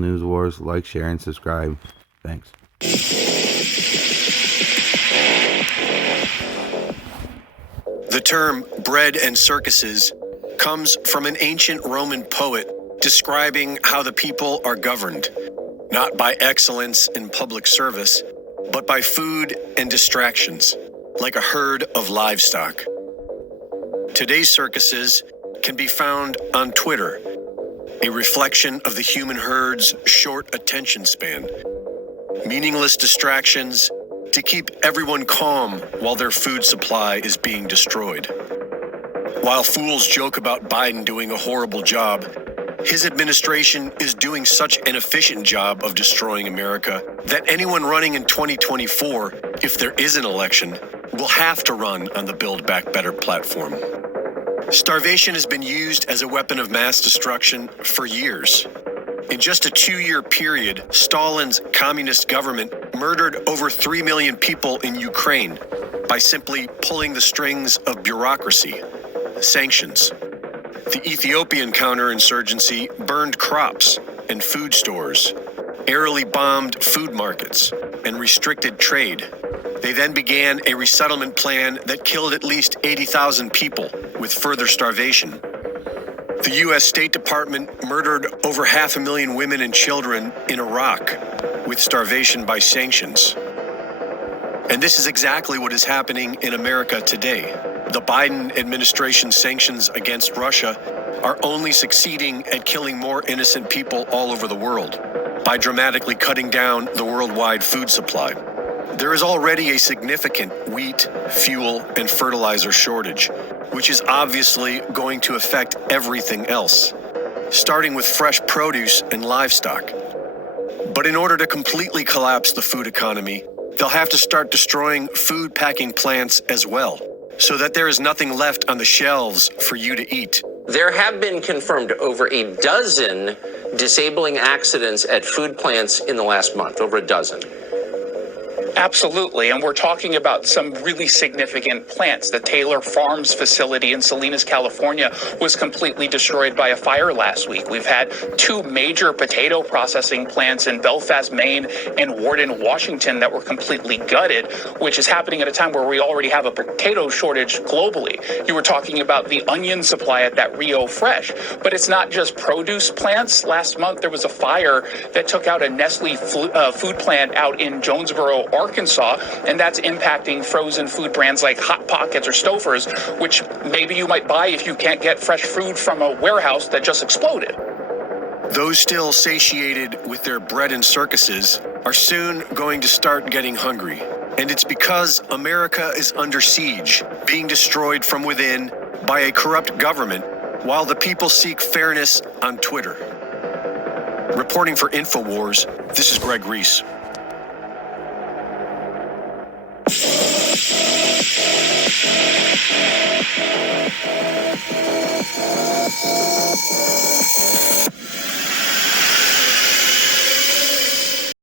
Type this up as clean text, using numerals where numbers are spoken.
News Wars. Like, share, and subscribe. Thanks. The term bread and circuses comes from an ancient Roman poet describing how the people are governed, not by excellence in public service, but by food and distractions, like a herd of livestock. Today's circuses can be found on Twitter, a reflection of the human herd's short attention span. Meaningless distractions to keep everyone calm while their food supply is being destroyed. While fools joke about Biden doing a horrible job, his administration is doing such an efficient job of destroying America that anyone running in 2024, if there is an election, will have to run on the Build Back Better platform. Starvation has been used as a weapon of mass destruction for years. In just a 2-year period, Stalin's communist government murdered over 3 million people in Ukraine by simply pulling the strings of bureaucracy, sanctions. The Ethiopian counterinsurgency burned crops and food stores, airily bombed food markets, and restricted trade. They then began a resettlement plan that killed at least 80,000 people, with further starvation. The U.S. State Department murdered over 500,000 women and children in Iraq, with starvation by sanctions. And this is exactly what is happening in America today. The Biden administration's sanctions against Russia are only succeeding at killing more innocent people all over the world by dramatically cutting down the worldwide food supply. There is already a significant wheat, fuel, and fertilizer shortage, which is obviously going to affect everything else, starting with fresh produce and livestock. But in order to completely collapse the food economy, they'll have to start destroying food packing plants as well, so that there is nothing left on the shelves for you to eat. There have been confirmed over a dozen disabling accidents at food plants in the last month, over a dozen. Absolutely, and we're talking about some really significant plants. The Taylor Farms facility in Salinas, California was completely destroyed by a fire last week. We've had 2 major potato processing plants in Belfast, Maine and Warden, Washington that were completely gutted, which is happening at a time where we already have a potato shortage globally. You were talking about the onion supply at that Rio Fresh, but it's not just produce plants. Last month there was a fire that took out a Nestle food plant out in Jonesboro, Arkansas, and that's impacting frozen food brands like Hot Pockets or Stouffer's, which maybe you might buy if you can't get fresh food from a warehouse that just exploded. Those still satiated with their bread and circuses are soon going to start getting hungry. And it's because America is under siege, being destroyed from within by a corrupt government, while the people seek fairness on Twitter. Reporting for InfoWars, this is Greg Reese.